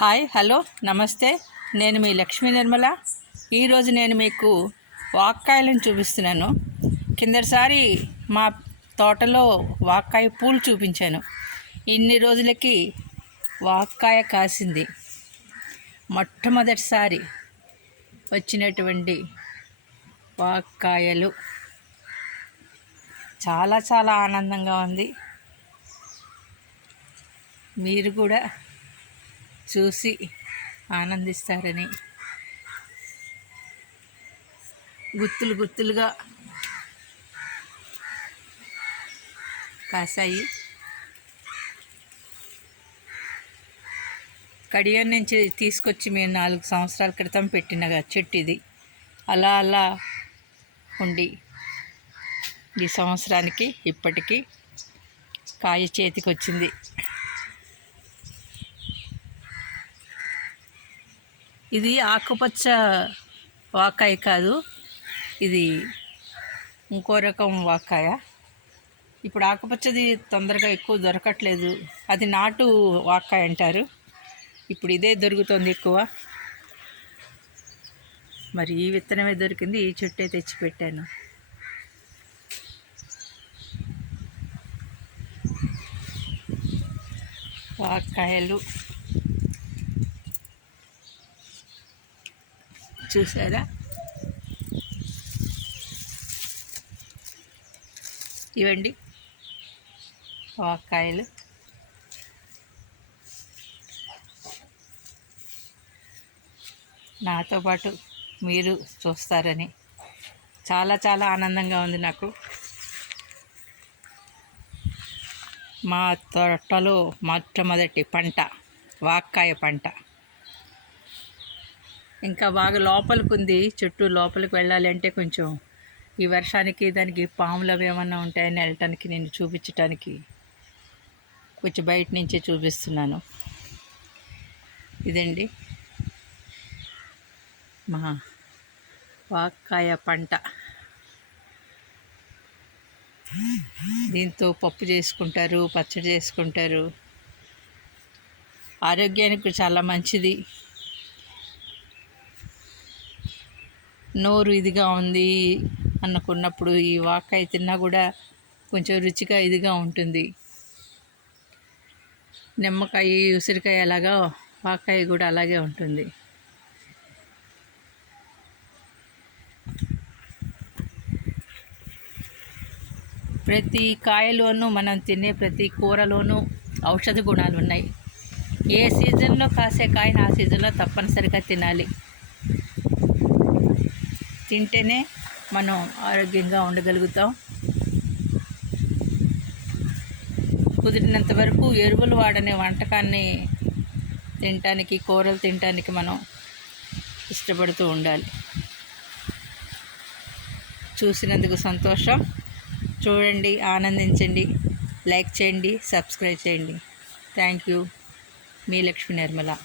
Hi hello నమస్తే. నేను మీ లక్ష్మీ నిర్మల. ఈరోజు నేను మీకు వాక్కాయలను చూపిస్తున్నాను. కిందసారి మా తోటలో వాక్కాయ పూలు చూపించాను. ఇన్ని రోజులకి వాక్కాయ కాసింది. మొట్టమొదటిసారి వచ్చినటువంటి వాక్కాయలు చాలా చాలా ఆనందంగా ఉంది. మీరు కూడా చూసి ఆనందిస్తారని గుత్తులు గుత్తులుగా కాసాయి. కడియం నుంచి తీసుకొచ్చి మేము 4 సంవత్సరాల క్రితం పెట్టిన చెట్టు ఇది. అలా అలా ఉండి ఈ సంవత్సరానికి ఇప్పటికీ కాయ చేతికి వచ్చింది. ఇది ఆకుపచ్చ వాక్కాయ కాదు, ఇది ఇంకో రకం వాక్కాయ. ఇప్పుడు ఆకుపచ్చది తొందరగా ఎక్కువ దొరకట్లేదు, అది నాటు వాక్కాయ అంటారు. ఇప్పుడు ఇదే దొరుకుతుంది ఎక్కువ. మరి ఈ విత్తనమే దొరికింది, ఈ చెట్టే తెచ్చి పెట్టాను. వాక్కాయలు చూసారా? ఇవండి వాక్కాయలు. నాతో పాటు మీరు చూస్తారని చాలా చాలా ఆనందంగా ఉంది నాకు. మా తోటలో మొట్టమొదటి పంట వాక్కాయ పంట. ఇంకా బాగా లోపలికి ఉంది చెట్టు. లోపలికి వెళ్ళాలి అంటే కొంచెం ఈ వర్షానికి దానికి పాములు అవి ఏమన్నా ఉంటాయని వెళ్ళటానికి, నేను చూపించటానికి కొంచెం బయట నుంచే చూపిస్తున్నాను. ఇదండి మా వాక్కాయ పంట. దీంతో పప్పు చేసుకుంటారు, పచ్చడి చేసుకుంటారు. ఆరోగ్యానికి చాలా మంచిది. నోరు ఇదిగా ఉంది అనుకున్నప్పుడు ఈ వాక్కాయ తిన్నా కూడా కొంచెం రుచిగా ఇదిగా ఉంటుంది. నిమ్మకాయ, ఉసిరికాయ అలాగా వాక్కాయ కూడా అలాగే ఉంటుంది. ప్రతి కాయలోనూ, మనం తినే ప్రతి కూరలోనూ ఔషధ గుణాలు ఉన్నాయి. ఏ సీజన్లో కాసే కాయను ఆ సీజన్లో తప్పనిసరిగా తినాలి. తింటేనే మనం ఆరోగ్యంగా ఉండగలుగుతాం. కుదిరినంత వరకు ఎరువులు వాడని వంటకాన్ని తినటానికి, కూరలు తినటానికి మనం ఇష్టపడుతూ ఉండాలి. చూసినందుకు సంతోషం. చూడండి, ఆనందించండి, లైక్ చేయండి, సబ్స్క్రైబ్ చేయండి. Thank you. Me Lakshmi Nirmala.